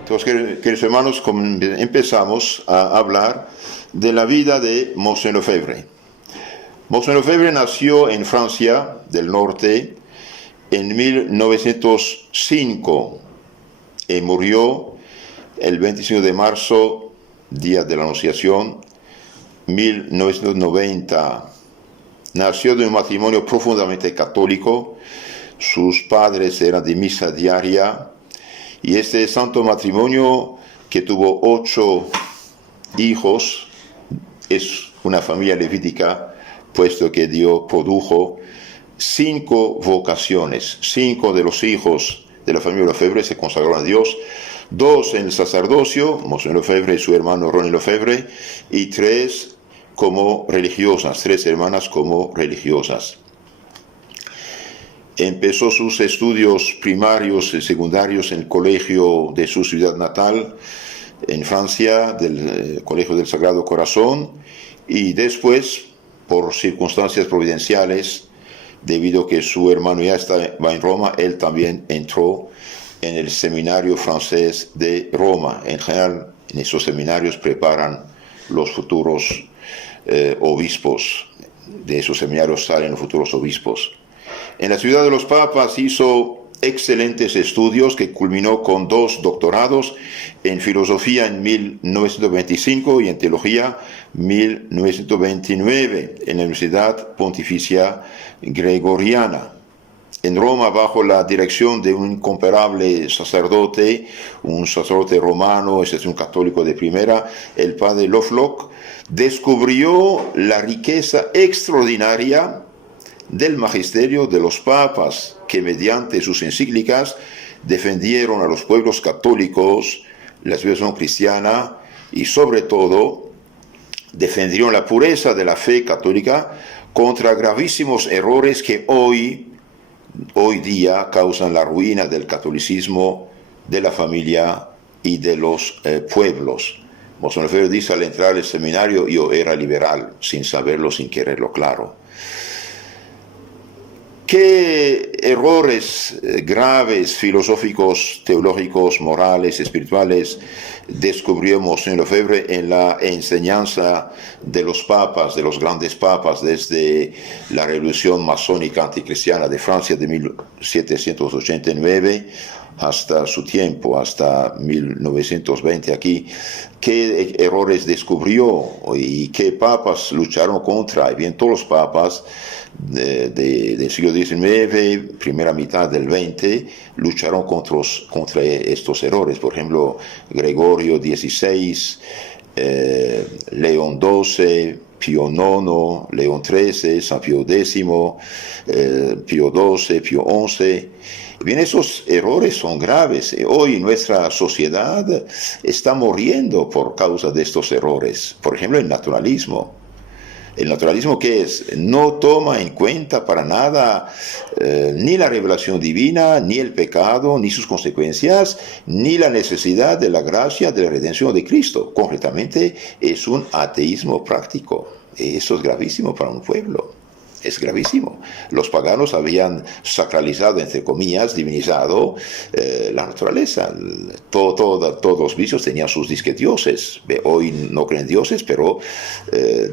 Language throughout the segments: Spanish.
Entonces, queridos hermanos, empezamos a hablar de la vida de Monseigneur Lefebvre. Monseigneur Lefebvre nació en Francia del Norte en 1905 y murió el 25 de marzo, día de la Anunciación, 1990. Nació de un matrimonio profundamente católico. Sus padres eran de misa diaria. Y este santo matrimonio, que tuvo 8 hijos, es una familia levítica, puesto que Dios produjo 5 vocaciones. 5 de los hijos de la familia Lefebvre se consagraron a Dios, 2 en el sacerdocio, Monseigneur Lefebvre y su hermano René Lefebvre, y 3 como religiosas, 3 hermanas como religiosas. Empezó sus estudios primarios y secundarios en el colegio de su ciudad natal, en Francia, del Colegio del Sagrado Corazón, y después, por circunstancias providenciales, debido a que su hermano ya estaba en Roma, él también entró en el seminario francés de Roma. En general, en esos seminarios preparan los futuros obispos. De esos seminarios salen los futuros obispos. En la ciudad de los papas hizo excelentes estudios que culminó con 2 doctorados en filosofía en 1925 y en teología 1929 en la Universidad Pontificia Gregoriana. En Roma, bajo la dirección de un incomparable sacerdote, un sacerdote romano, ese es un católico de primera, el padre Lovelock, descubrió la riqueza extraordinaria del magisterio de los papas, que mediante sus encíclicas defendieron a los pueblos católicos la civilización cristiana y sobre todo defendieron la pureza de la fe católica contra gravísimos errores que hoy día causan la ruina del catolicismo, de la familia y de los pueblos. Monseigneur Lefebvre dice al entrar al seminario: yo era liberal, sin saberlo, sin quererlo, claro. ¿Qué errores graves, filosóficos, teológicos, morales, espirituales descubrió Monseigneur Lefebvre en la enseñanza de los papas, de los grandes papas, desde la revolución masónica anticristiana de Francia de 1789 hasta su tiempo, hasta 1920 aquí? ¿Qué errores descubrió y qué papas lucharon contra? Y bien, todos los papas del siglo XIX, primera mitad del XX, lucharon contra estos errores. Por ejemplo, Gregorio XVI, León XII, Pío IX, León XIII, San Pío X, Pío XII, Pío XI. Bien, esos errores son graves. Hoy nuestra sociedad está muriendo por causa de estos errores. Por ejemplo, el naturalismo. El naturalismo, ¿qué es? No toma en cuenta para nada ni la revelación divina, ni el pecado, ni sus consecuencias, ni la necesidad de la gracia de la redención de Cristo. Concretamente, es un ateísmo práctico. Eso es gravísimo para un pueblo. Es gravísimo. Los paganos habían sacralizado, entre comillas, divinizado la naturaleza. Todos los vicios tenían sus dioses. Hoy no creen dioses, pero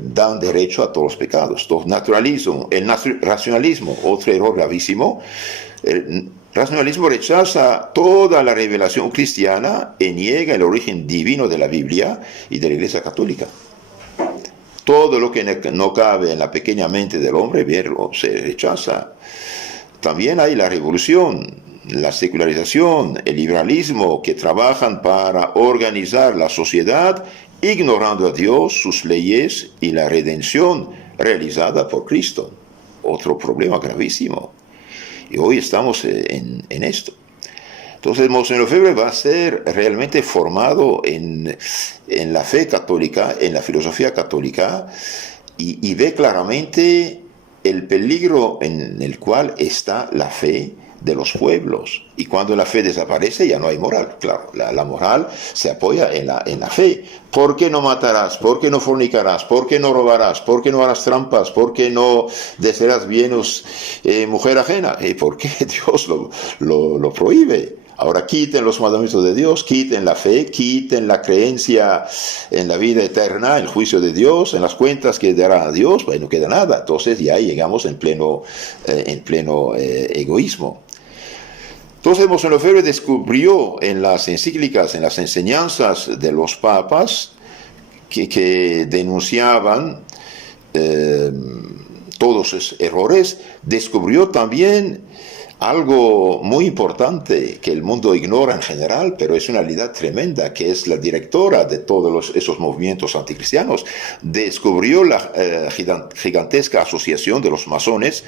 dan derecho a todos los pecados. Entonces, naturalismo, racionalismo, otro error gravísimo. El racionalismo rechaza toda la revelación cristiana y niega el origen divino de la Biblia y de la Iglesia Católica. Todo lo que no cabe en la pequeña mente del hombre, se rechaza. También hay la revolución, la secularización, el liberalismo, que trabajan para organizar la sociedad, ignorando a Dios, sus leyes y la redención realizada por Cristo. Otro problema gravísimo. Y hoy estamos en esto. Entonces, Monseigneur Lefebvre va a ser realmente formado en la fe católica, en la filosofía católica, y ve claramente el peligro en el cual está la fe de los pueblos. Y cuando la fe desaparece ya no hay moral. Claro, la moral se apoya en la fe. ¿Por qué no matarás? ¿Por qué no fornicarás? ¿Por qué no robarás? ¿Por qué no harás trampas? ¿Por qué no desearás bienes mujer ajena? ¿Por qué Dios lo prohíbe? Ahora quiten los mandamientos de Dios, quiten la fe, quiten la creencia en la vida eterna, el juicio de Dios, en las cuentas que dará a Dios, pues no queda nada. Entonces ya llegamos en pleno egoísmo. Entonces Monseñor Lefebvre descubrió en las encíclicas, en las enseñanzas de los papas que denunciaban todos esos errores, descubrió también algo muy importante que el mundo ignora en general, pero es una realidad tremenda, que es la directora de todos esos movimientos anticristianos. Descubrió la gigantesca asociación de los masones,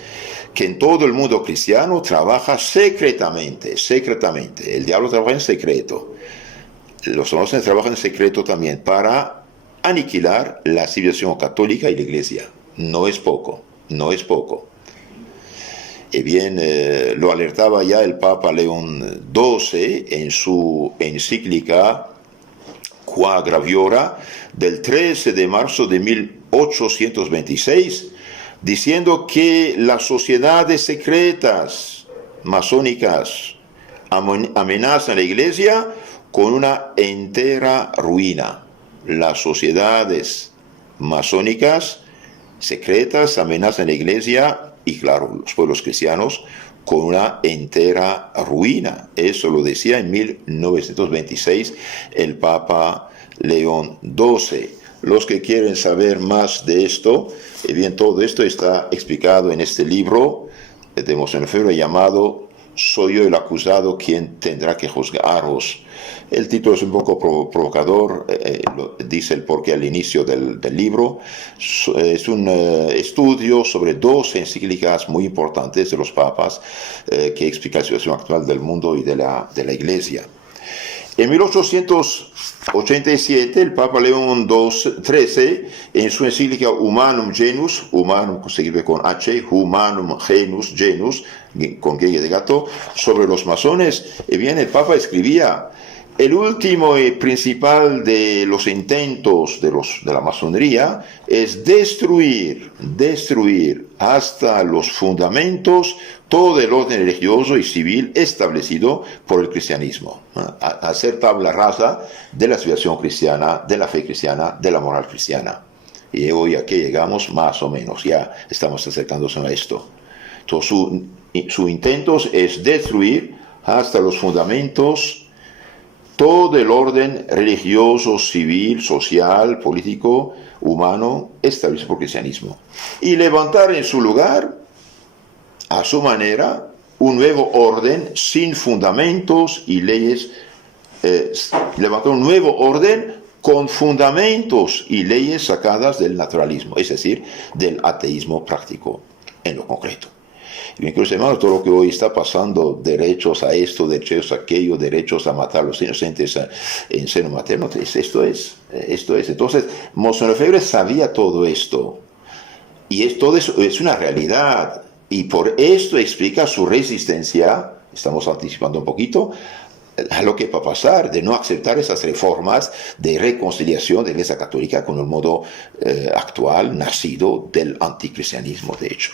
que en todo el mundo cristiano trabaja secretamente. El diablo trabaja en secreto. Los masones trabajan en secreto también para aniquilar la civilización católica y la Iglesia. No es poco. Bien, lo alertaba ya el Papa León XII en su encíclica Qua Graviora del 13 de marzo de 1826, diciendo que las sociedades secretas masónicas amenazan a la Iglesia con una entera ruina. Las sociedades masónicas secretas amenazan a la Iglesia y, claro, los pueblos cristianos con una entera ruina. Eso lo decía en 1926 el Papa León XII. Los que quieren saber más de esto, bien, todo esto está explicado en este libro de Monseñor Lefebvre llamado «Soy yo el acusado, ¿quién tendrá que juzgaros?». El título es un poco provocador, dice el porqué al inicio del libro. Es un estudio sobre dos encíclicas muy importantes de los papas que explica la situación actual del mundo y de la Iglesia. En 1887, el Papa León XIII, en su encíclica Humanum Genus, Humanum se escribe con H, Humanum Genus, con G de gato, sobre los masones, bien, el Papa escribía: el último y principal de los intentos de la masonería es destruir hasta los fundamentos todo el orden religioso y civil establecido por el cristianismo. Hacer tabla rasa de la civilización cristiana, de la fe cristiana, de la moral cristiana. Y hoy aquí llegamos más o menos, ya estamos acercándonos a esto. Entonces su intento es destruir hasta los fundamentos todo el orden religioso, civil, social, político, humano, establecido por el cristianismo. Y levantar en su lugar, a su manera, un nuevo orden sin fundamentos y leyes. Levantar un nuevo orden con fundamentos y leyes sacadas del naturalismo, es decir, del ateísmo práctico en lo concreto. Y incluso, hermano, todo lo que hoy está pasando, derechos a esto, derechos a aquello, derechos a matar a los inocentes en seno materno, esto es. Entonces, Monseñor Lefebvre sabía todo esto. Y todo eso es una realidad. Y por esto explica su resistencia, estamos anticipando un poquito, a lo que va a pasar, de no aceptar esas reformas de reconciliación de la Iglesia Católica con el modo actual, nacido del anticristianismo, de hecho.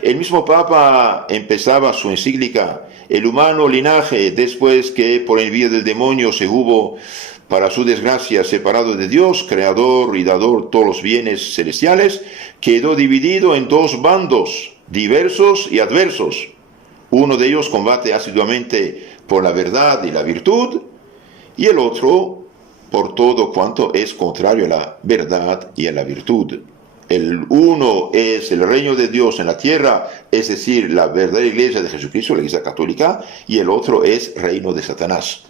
El mismo Papa empezaba su encíclica: el humano linaje, después que por envío del demonio se hubo, para su desgracia, separado de Dios, creador y dador de todos los bienes celestiales, quedó dividido en dos bandos, diversos y adversos. Uno de ellos combate asiduamente por la verdad y la virtud, y el otro por todo cuanto es contrario a la verdad y a la virtud. El uno es el reino de Dios en la tierra, es decir, la verdadera iglesia de Jesucristo, la iglesia católica, y el otro es reino de Satanás.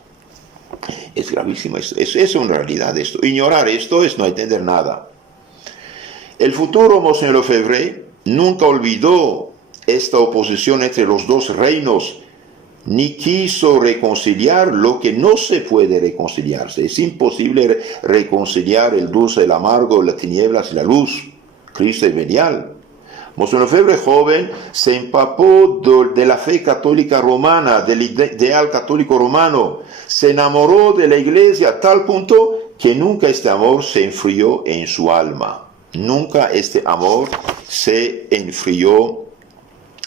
Es gravísimo, es una realidad esto. Ignorar esto es no entender nada. El futuro Monseñor Lefebvre nunca olvidó esta oposición entre los dos reinos, ni quiso reconciliar lo que no se puede reconciliarse. Es imposible reconciliar el dulce, el amargo, las tinieblas y la luz, Cristo y Belial. Monseñor Lefebvre, joven, se empapó de la fe católica romana, del ideal católico romano, se enamoró de la iglesia a tal punto que nunca este amor se enfrió en su alma. Nunca este amor se enfrió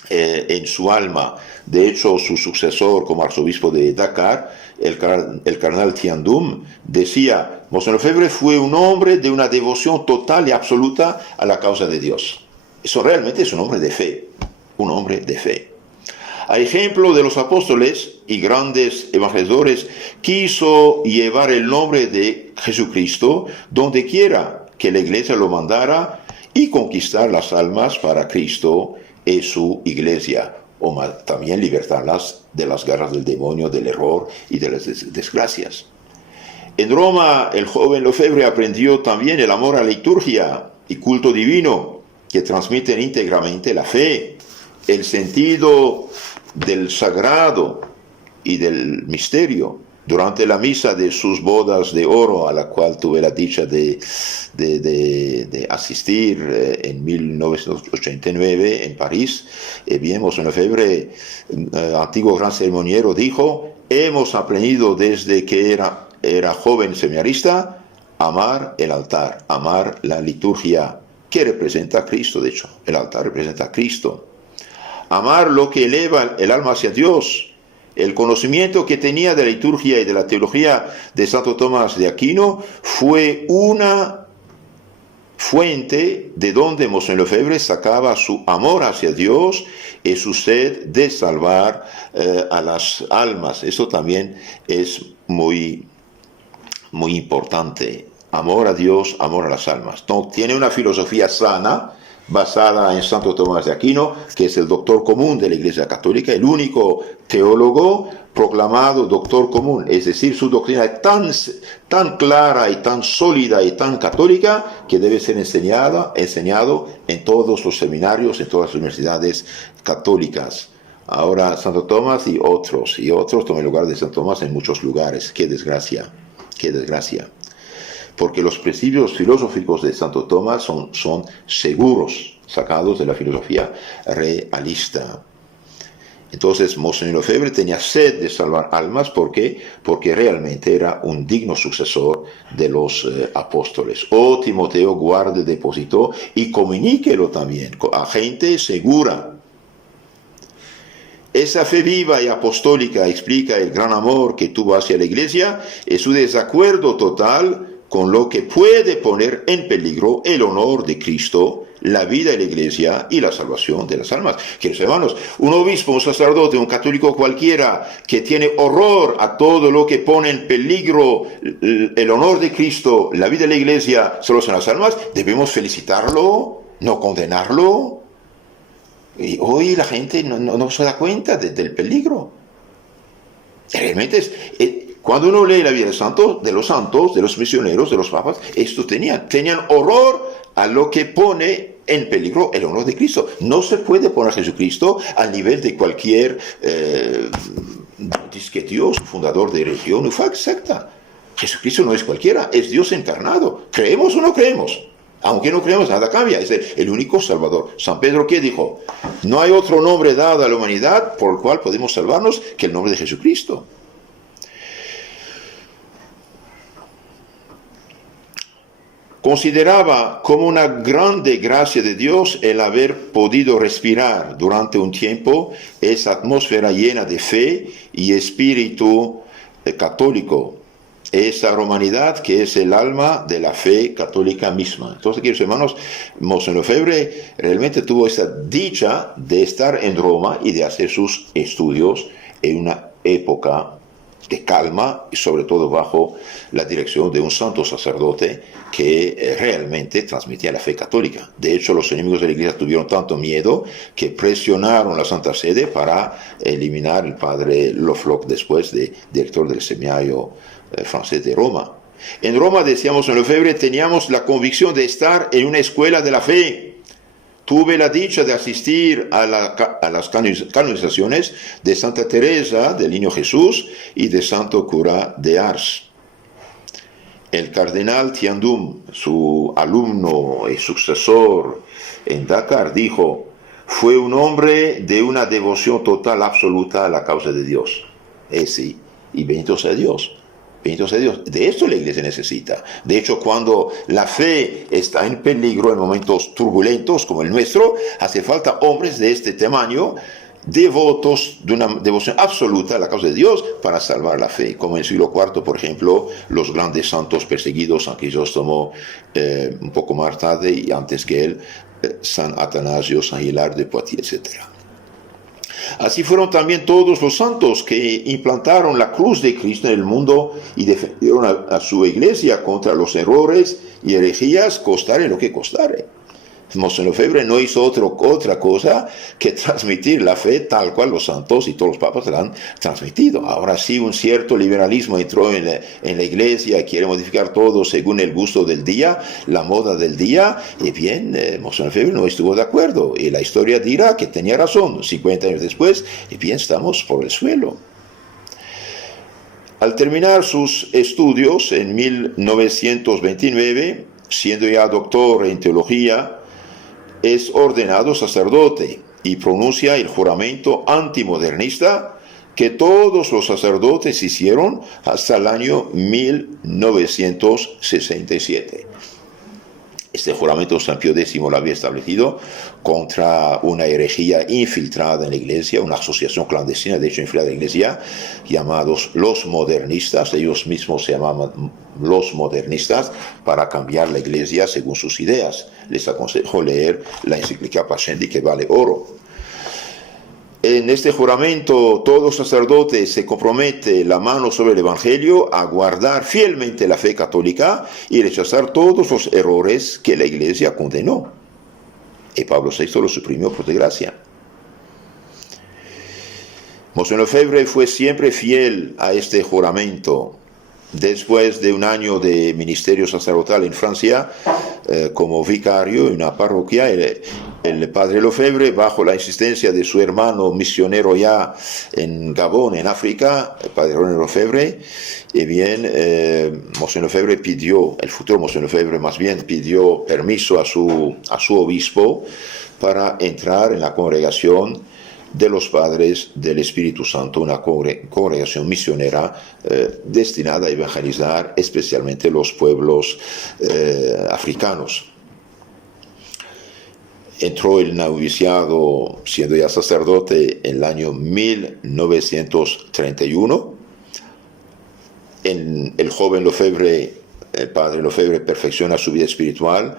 en su alma. De hecho, su sucesor como arzobispo de Dakar, el cardenal Thiandoum, decía: Monseñor Lefebvre fue un hombre de una devoción total y absoluta a la causa de Dios. Eso realmente es un hombre de fe, un hombre de fe. A ejemplo de los apóstoles y grandes evangelizadores, quiso llevar el nombre de Jesucristo donde quiera que la iglesia lo mandara y conquistar las almas para Cristo y su iglesia, o también libertarlas de las garras del demonio, del error y de las desgracias. En Roma, el joven Lefebvre aprendió también el amor a la liturgia y culto divino, que transmiten íntegramente la fe, el sentido del sagrado y del misterio. Durante la misa de sus bodas de oro, a la cual tuve la dicha de asistir en 1989 en París, Monseñor Lefebvre, antiguo gran ceremoniero, dijo: hemos aprendido desde que era joven seminarista a amar el altar, amar la liturgia, que representa a Cristo. De hecho, el altar representa a Cristo. Amar lo que eleva el alma hacia Dios. El conocimiento que tenía de la liturgia y de la teología de Santo Tomás de Aquino fue una fuente de donde Monseñor Lefebvre sacaba su amor hacia Dios y su sed de salvar a las almas. Eso también es muy, muy importante. Amor a Dios, amor a las almas. No, tiene una filosofía sana, basada en Santo Tomás de Aquino, que es el doctor común de la Iglesia Católica, el único teólogo proclamado doctor común. Es decir, su doctrina es tan clara y tan sólida y tan católica que debe ser enseñado en todos los seminarios, en todas las universidades católicas. Ahora Santo Tomás y otros toman el lugar de Santo Tomás en muchos lugares. Qué desgracia, qué desgracia. Porque los principios filosóficos de Santo Tomás son seguros, sacados de la filosofía realista. Entonces, Monseñor Lefebvre tenía sed de salvar almas. ¿Por qué? Porque realmente era un digno sucesor de los apóstoles. Oh, Timoteo, guarde el depósito y comuníquelo también a gente segura. Esa fe viva y apostólica explica el gran amor que tuvo hacia la iglesia y su desacuerdo total con lo que puede poner en peligro el honor de Cristo, la vida de la iglesia y la salvación de las almas. Queridos hermanos, un obispo, un sacerdote, un católico cualquiera que tiene horror a todo lo que pone en peligro el honor de Cristo, la vida de la iglesia, salvación de las almas, debemos felicitarlo, no condenarlo. Y hoy la gente no se da cuenta del peligro. Realmente cuando uno lee la vida de los santos, de los misioneros, de los papas, estos tenían horror a lo que pone en peligro el honor de Cristo. No se puede poner a Jesucristo al nivel de cualquier disque Dios, fundador de religión o secta. Jesucristo no es cualquiera, es Dios encarnado. ¿Creemos o no creemos? Aunque no creemos, nada cambia, es el único Salvador. San Pedro, ¿qué dijo? No hay otro nombre dado a la humanidad por el cual podemos salvarnos que el nombre de Jesucristo. Consideraba como una grande gracia de Dios el haber podido respirar durante un tiempo esa atmósfera llena de fe y espíritu católico, esa romanidad que es el alma de la fe católica misma. Entonces, queridos hermanos, Monseñor Lefebvre realmente tuvo esa dicha de estar en Roma y de hacer sus estudios en una época de calma y sobre todo bajo la dirección de un santo sacerdote que realmente transmitía la fe católica. De hecho, los enemigos de la iglesia tuvieron tanto miedo que presionaron la Santa Sede para eliminar al padre Loffloc después de director del seminario francés de Roma. En Roma, decíamos en Lefebvre, teníamos la convicción de estar en una escuela de la fe. Tuve la dicha de asistir a las canonizaciones de Santa Teresa del Niño Jesús y de Santo Cura de Ars. El cardenal Thiandoum, su alumno y sucesor en Dakar, dijo: fue un hombre de una devoción total, absoluta a la causa de Dios. Sí, y bendito sea Dios. Bendito sea Dios. De esto la iglesia necesita. De hecho, cuando la fe está en peligro en momentos turbulentos como el nuestro, hace falta hombres de este tamaño, devotos de una devoción absoluta a la causa de Dios para salvar la fe. Como en el siglo IV, por ejemplo, los grandes santos perseguidos, San Crisóstomo un poco más tarde y antes que él, San Atanasio, San Hilario de Poitiers, etc. Así fueron también todos los santos que implantaron la cruz de Cristo en el mundo y defendieron a su iglesia contra los errores y herejías, costare lo que costare. Monseñor Lefebvre no hizo otra cosa que transmitir la fe tal cual los santos y todos los papas la han transmitido. Ahora sí, un cierto liberalismo entró en la iglesia, quiere modificar todo según el gusto del día, la moda del día, y bien, Monseñor Lefebvre no estuvo de acuerdo, y la historia dirá que tenía razón. 50 años después, y bien, estamos por el suelo. Al terminar sus estudios en 1929, siendo ya doctor en teología, es ordenado sacerdote y pronuncia el juramento antimodernista que todos los sacerdotes hicieron hasta el año 1967. Este juramento San Pío X lo había establecido contra una herejía infiltrada en la iglesia, una asociación clandestina, de hecho infiltrada en la iglesia, llamados los modernistas. Ellos mismos se llamaban los modernistas para cambiar la iglesia según sus ideas. Les aconsejo leer la encíclica Pascendi, que vale oro. En este juramento, todo sacerdote se compromete la mano sobre el Evangelio a guardar fielmente la fe católica y rechazar todos los errores que la Iglesia condenó. Y Pablo VI lo suprimió por desgracia. Monseñor Lefebvre fue siempre fiel a este juramento. Después de un año de ministerio sacerdotal en Francia, como vicario en una parroquia, el padre Lefebvre, bajo la insistencia de su hermano misionero ya en Gabón, en África, el padre René Lefebvre, Monseñor Lefebvre pidió, el futuro Monseñor Lefebvre más bien, pidió permiso a su obispo para entrar en la congregación de los Padres del Espíritu Santo, una congregación misionera destinada a evangelizar especialmente los pueblos africanos. Entró el noviciado, siendo ya sacerdote, en el año 1931. El joven Lefebvre, el padre Lefebvre, perfecciona su vida espiritual.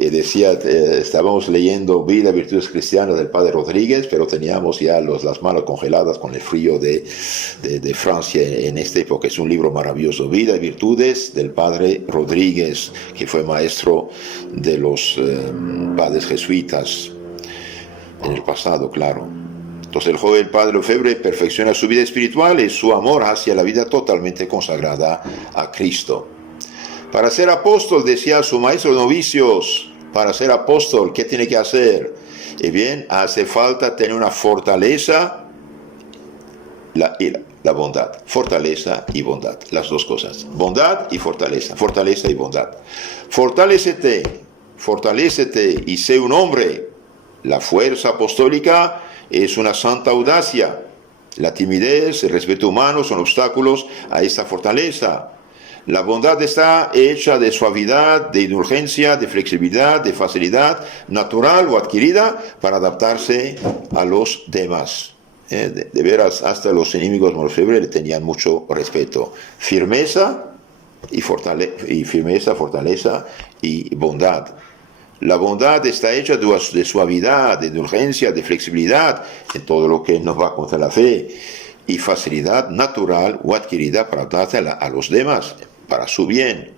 Y decía, estábamos leyendo Vida y Virtudes Cristianas del padre Rodríguez, pero teníamos ya las manos congeladas con el frío de Francia en esta época. Es un libro maravilloso, Vida y Virtudes del padre Rodríguez, que fue maestro de los padres jesuitas en el pasado, claro. Entonces el joven padre Lefebvre perfecciona su vida espiritual y su amor hacia la vida totalmente consagrada a Cristo. Para ser apóstol, decía su maestro de novicios, para ser apóstol, ¿qué tiene que hacer? Y bien, hace falta tener una fortaleza y la bondad. Fortaleza y bondad, las dos cosas. Bondad y fortaleza y bondad. Fortalécete y sé un hombre. La fuerza apostólica es una santa audacia. La timidez, el respeto humano son obstáculos a esta fortaleza. La bondad está hecha de suavidad, de indulgencia, de flexibilidad, de facilidad natural o adquirida para adaptarse a los demás. De veras, hasta los enemigos de Lefebvre le tenían mucho respeto. Firmeza, fortaleza y bondad. La bondad está hecha de suavidad, de indulgencia, de flexibilidad en todo lo que nos va contra la fe, y facilidad natural o adquirida para adaptarse a los demás, para su bien.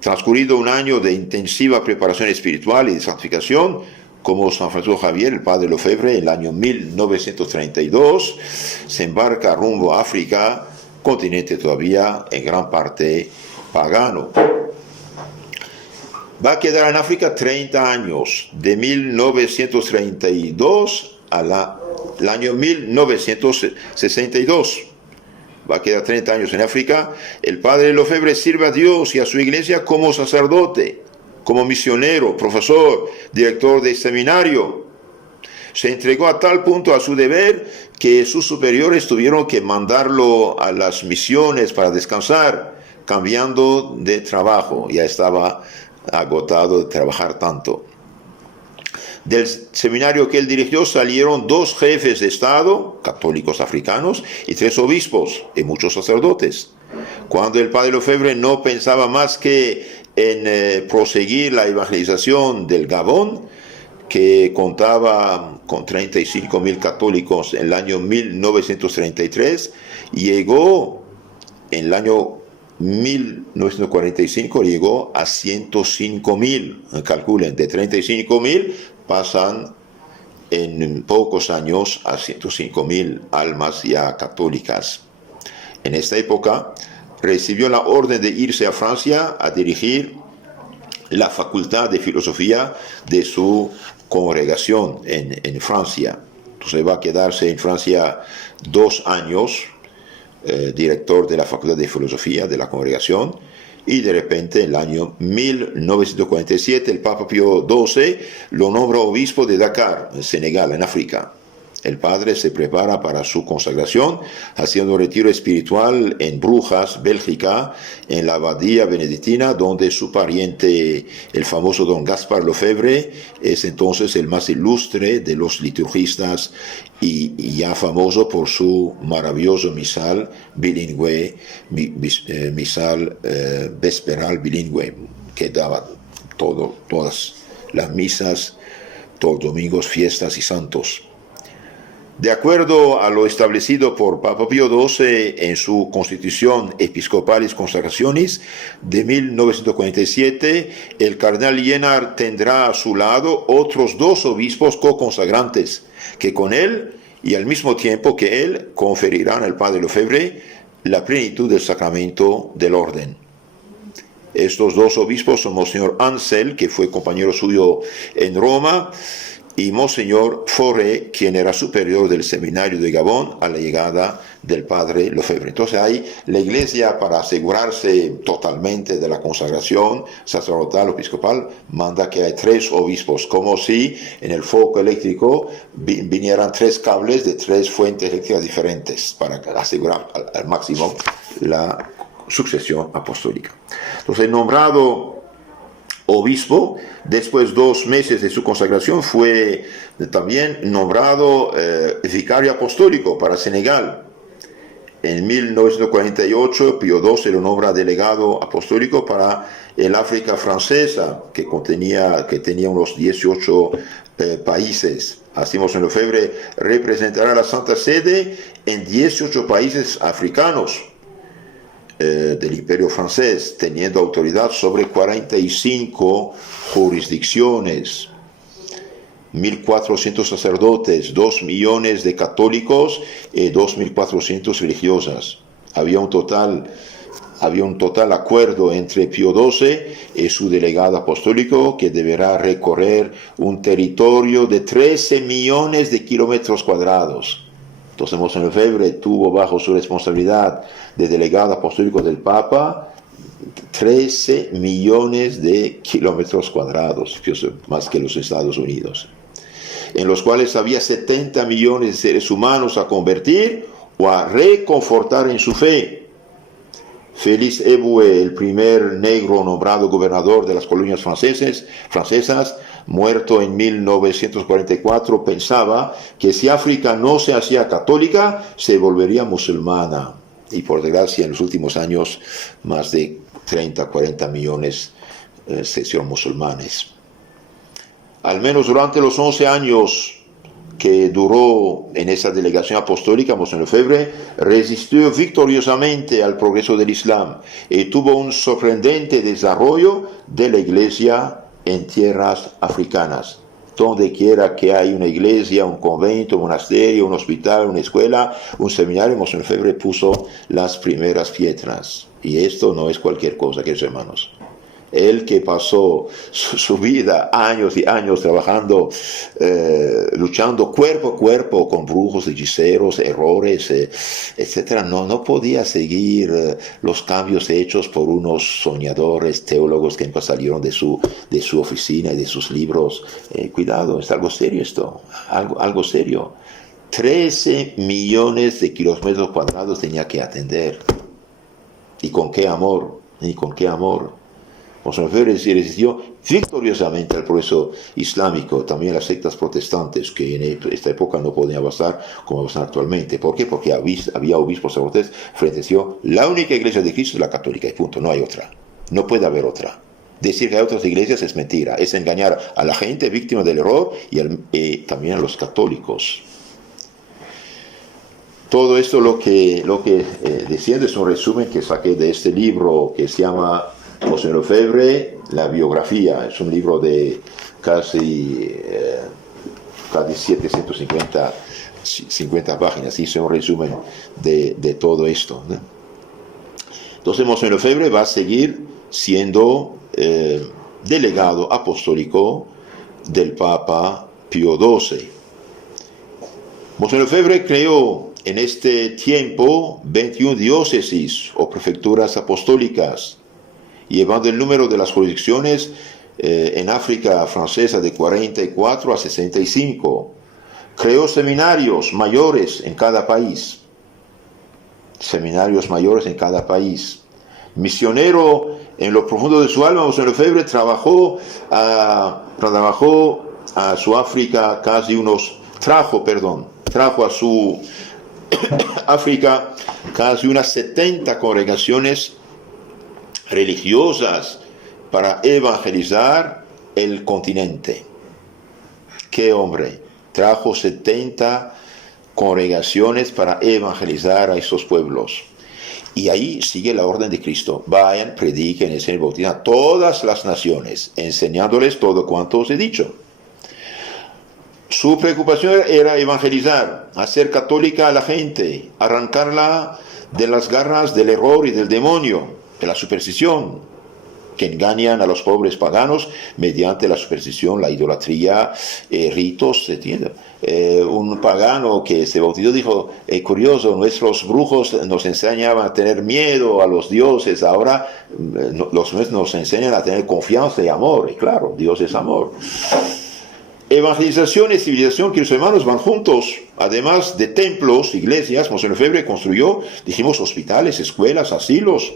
Transcurrido un año de intensiva preparación espiritual y de santificación, como San Francisco Javier, el padre Lefebvre, en el año 1932, se embarca rumbo a África, continente todavía en gran parte pagano. Va a quedar en África 30 años, de 1932 al año 1962. va a quedar 30 años en África, el padre Lefebvre sirve a Dios y a su iglesia como sacerdote, como misionero, profesor, director de seminario. Se entregó a tal punto a su deber que sus superiores tuvieron que mandarlo a las misiones para descansar, cambiando de trabajo. Ya estaba agotado de trabajar tanto. Del seminario que él dirigió salieron 2 jefes de Estado, católicos africanos, y 3 obispos y muchos sacerdotes. Cuando el padre Lefebvre no pensaba más que en proseguir la evangelización del Gabón, que contaba con 35.000 católicos en el año 1933, llegó en el año 1945 llegó a 105.000. Calculen, de 35.000 pasan en pocos años a 105.000 almas ya católicas. En esta época recibió la orden de irse a Francia a dirigir la facultad de filosofía de su congregación en Francia. Entonces va a quedarse en Francia 2 años, director de la facultad de filosofía de la congregación, y de repente en el año 1947 el Papa Pío XII lo nombra obispo de Dakar, en Senegal, en África. El padre se prepara para su consagración haciendo un retiro espiritual en Brujas, Bélgica, en la abadía benedictina, donde su pariente, el famoso don Gaspar Lefebvre, es entonces el más ilustre de los liturgistas y ya famoso por su maravilloso misal bilingüe, misal vesperal bilingüe, que daba todas las misas, todos domingos, fiestas y santos. De acuerdo a lo establecido por Papa Pío XII en su Constitución Episcopalis Consagrationis de 1947, el cardenal Liénard tendrá a su lado otros 2 obispos co-consagrantes, que con él y al mismo tiempo que él conferirán al padre Lefebvre la plenitud del sacramento del orden. Estos 2 obispos son Monseñor Ansel, que fue compañero suyo en Roma, y Monseñor Fauré, quien era superior del seminario de Gabón a la llegada del padre Lefebvre. Entonces ahí la iglesia, para asegurarse totalmente de la consagración sacerdotal o episcopal, manda que hay 3 obispos, como si en el foco eléctrico vinieran 3 cables de 3 fuentes eléctricas diferentes para asegurar al máximo la sucesión apostólica. Entonces, nombrado obispo, después 2 meses de su consagración, fue también nombrado vicario apostólico para Senegal. En 1948, Pío XII lo nombra delegado apostólico para el África francesa, que tenía unos 18 países. Así, Monseñor Lefebvre representará la Santa Sede en 18 países africanos del Imperio francés, teniendo autoridad sobre 45 jurisdicciones, 1.400 sacerdotes, 2 millones de católicos y 2.400 religiosas. Había un total acuerdo entre Pío XII y su delegado apostólico, que deberá recorrer un territorio de 13 millones de kilómetros cuadrados. Entonces, Monseñor Lefebvre tuvo bajo su responsabilidad de delegado apostólico del Papa 13 millones de kilómetros cuadrados, más que los Estados Unidos, en los cuales había 70 millones de seres humanos a convertir o a reconfortar en su fe. Félix Éboué, el primer negro nombrado gobernador de las colonias francesas, muerto en 1944, pensaba que si África no se hacía católica, se volvería musulmana. Y por desgracia, en los últimos años, más de 30-40 millones se hicieron musulmanes. Al menos durante los 11 años que duró en esa delegación apostólica, Monseñor Lefebvre resistió victoriosamente al progreso del Islam y tuvo un sorprendente desarrollo de la iglesia en tierras africanas. Donde quiera que hay una iglesia, un convento, un monasterio, un hospital, una escuela, un seminario, Monseñor Lefebvre puso las primeras piedras. Y esto no es cualquier cosa, queridos hermanos. Él que pasó su vida, años y años trabajando, luchando cuerpo a cuerpo con brujos, hechiceros, errores, etcétera, no podía seguir los cambios hechos por unos soñadores, teólogos que salieron de su oficina y de sus libros. Cuidado, es algo serio esto, algo serio. 13 millones de kilómetros cuadrados tenía que atender. ¿Y con qué amor? ¿Y con qué amor? Monseigneur Lefebvre resistió victoriosamente al progreso islámico, también a las sectas protestantes, que en esta época no podían avanzar como avanzan actualmente. ¿Por qué? Porque había obispos sacerdotes frente a la única iglesia de Cristo es la católica, y punto, no hay otra. No puede haber otra. Decir que hay otras iglesias es mentira, es engañar a la gente víctima del error y también a los católicos. Todo esto lo que desciende es un resumen que saqué de este libro que se llama Monseigneur Lefebvre, la biografía. Es un libro de casi 750 páginas. Hice un resumen de todo esto, ¿no? Entonces Monseigneur Lefebvre va a seguir siendo delegado apostólico del Papa Pío XII. Monseigneur Lefebvre creó en este tiempo 21 diócesis o prefecturas apostólicas, llevando el número de las jurisdicciones en África francesa de 44 a 65. Creó seminarios mayores en cada país. Misionero en lo profundo de su alma, Monseigneur Lefebvre trabajó a su África trajo a su África casi unas 70 congregaciones religiosas para evangelizar el continente. ¡Qué hombre! Trajo 70 congregaciones para evangelizar a esos pueblos. Y ahí sigue la orden de Cristo. Vayan, prediquen, enseñen, bautizan a todas las naciones, enseñándoles todo cuanto os he dicho. Su preocupación era evangelizar, hacer católica a la gente, arrancarla de las garras del error y del demonio, de la superstición, que engañan a los pobres paganos mediante la superstición, la idolatría, ritos, ¿entiendes? Un pagano que se bautizó dijo, curioso, nuestros brujos nos enseñaban a tener miedo a los dioses, ahora los nuestros nos enseñan a tener confianza y amor, y claro, Dios es amor. Evangelización y civilización, queridos hermanos, van juntos. Además de templos, iglesias, Monseigneur Lefebvre construyó, dijimos, hospitales, escuelas, asilos,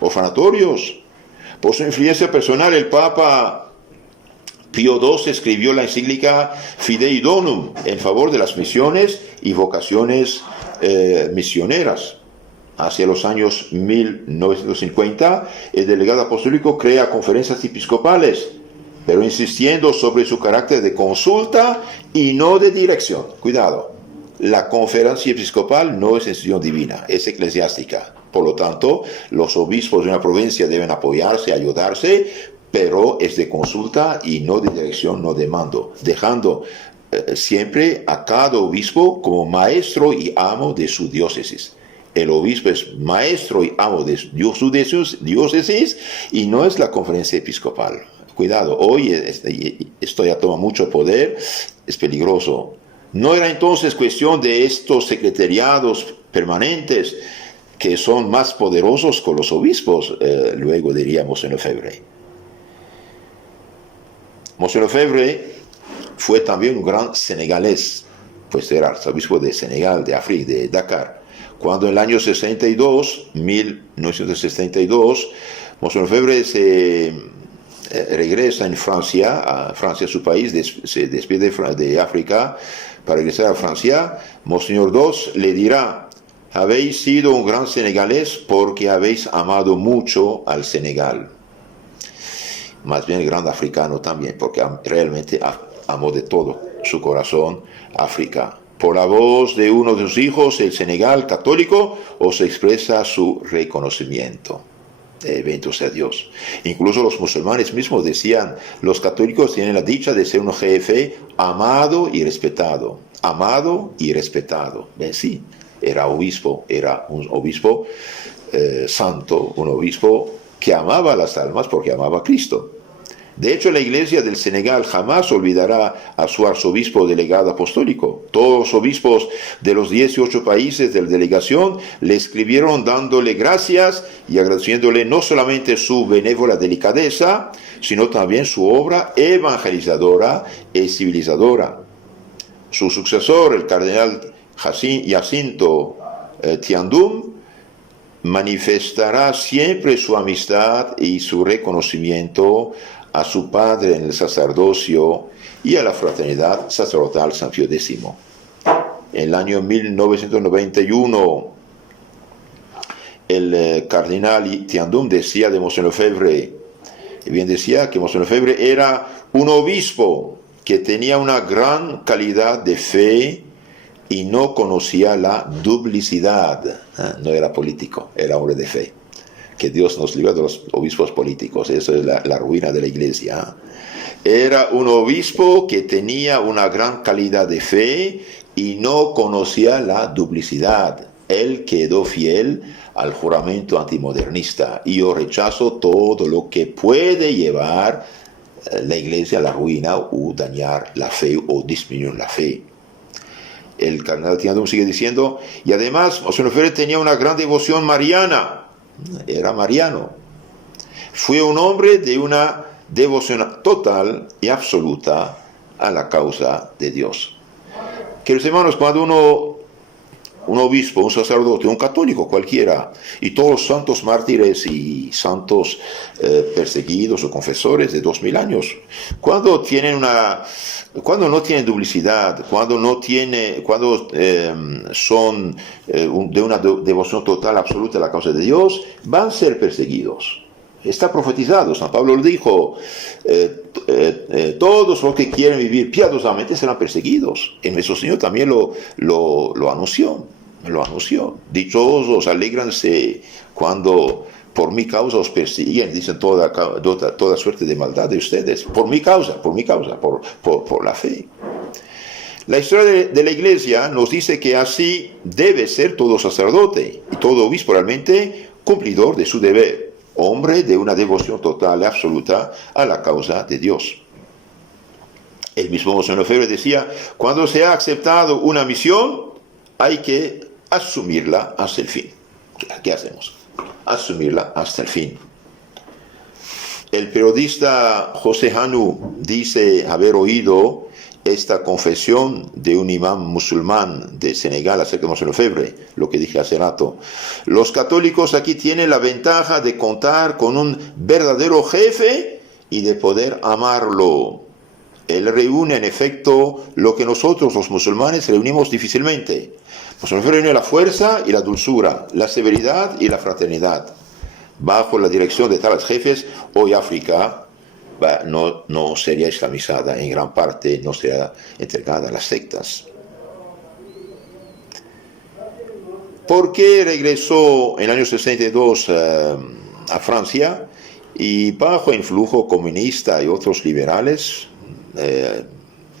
orfanatorios. Por su influencia personal, el Papa Pío XII escribió la encíclica Fidei Donum en favor de las misiones y vocaciones misioneras. Hacia los años 1950, el delegado apostólico crea conferencias episcopales, pero insistiendo sobre su carácter de consulta y no de dirección. Cuidado, la conferencia episcopal no es institución divina, es eclesiástica. Por lo tanto, los obispos de una provincia deben apoyarse, ayudarse, pero es de consulta y no de dirección, no de mando, dejando siempre a cada obispo como maestro y amo de su diócesis. El obispo es maestro y amo de su diócesis y no es la conferencia episcopal. Cuidado, hoy esto ya toma mucho poder, es peligroso. No era entonces cuestión de estos secretariados permanentes que son más poderosos que los obispos, luego diría Monseigneur Lefebvre. Monseigneur Lefebvre fue también un gran senegalés, pues era arzobispo de Senegal, de África, de Dakar. Cuando en el año 1962, Monseigneur Lefebvre se regresa en Francia, a Francia su país, se despide de África para regresar a Francia, Monseñor II le dirá: habéis sido un gran senegalés porque habéis amado mucho al Senegal. Más bien el gran africano también, porque realmente amó de todo su corazón África. Por la voz de uno de sus hijos, el Senegal católico, os expresa su reconocimiento. Bendito sea Dios. Incluso los musulmanes mismos decían, los católicos tienen la dicha de ser un jefe amado y respetado. Amado y respetado. Sí, era un obispo santo, un obispo que amaba las almas porque amaba a Cristo. De hecho, la Iglesia del Senegal jamás olvidará a su arzobispo delegado apostólico. Todos los obispos de los 18 países de la delegación le escribieron dándole gracias y agradeciéndole no solamente su benévola delicadeza, sino también su obra evangelizadora y civilizadora. Su sucesor, el cardenal Jacinto Thiandoum, manifestará siempre su amistad y su reconocimiento a su padre en el sacerdocio y a la fraternidad sacerdotal San Pío X. En el año 1991, el cardenal Thiandoum decía de Mons Lefebvre, decía que Mons Lefebvre era un obispo que tenía una gran calidad de fe y no conocía la duplicidad. No era político, era hombre de fe. Que Dios nos libre de los obispos políticos, eso es la ruina de la Iglesia. Era un obispo que tenía una gran calidad de fe y no conocía la duplicidad. Él quedó fiel al juramento antimodernista: y yo rechazo todo lo que puede llevar la Iglesia a la ruina o dañar la fe o disminuir la fe. El cardenal Thiandoum sigue diciendo, y además Mons Lefebvre tenía una gran devoción mariana. Era mariano. Fue un hombre de una devoción total y absoluta a la causa de Dios. Queridos hermanos, cuando un obispo, un sacerdote, un católico cualquiera, y todos los santos mártires y santos perseguidos o confesores de 2000 años, cuando no tienen duplicidad, cuando son de una devoción total, absoluta a la causa de Dios, van a ser perseguidos. Está profetizado, San Pablo lo dijo, todos los que quieren vivir piadosamente serán perseguidos. Y nuestro Señor también lo anunció. Dichosos, alégranse cuando por mi causa os persiguen, dicen toda suerte de maldad de ustedes, por mi causa, por la fe. La historia de la Iglesia nos dice que así debe ser todo sacerdote y todo obispo realmente cumplidor de su deber, hombre de una devoción total y absoluta a la causa de Dios. El mismo Mons Lefebvre decía, cuando se ha aceptado una misión, hay que asumirla hasta el fin. ¿Qué hacemos? Asumirla hasta el fin. El periodista José Hanu dice haber oído esta confesión de un imán musulmán de Senegal acerca de Mons Lefebvre, lo que dije hace rato. Los católicos aquí tienen la ventaja de contar con un verdadero jefe y de poder amarlo. Él reúne en efecto lo que nosotros los musulmanes reunimos difícilmente. Mons Lefebvre reúne la fuerza y la dulzura, la severidad y la fraternidad. Bajo la dirección de tales jefes, hoy África no sería islamizada, en gran parte no sería entregada a las sectas. ¿Por qué regresó en el año 62 a Francia? Y bajo influjo comunista y otros liberales,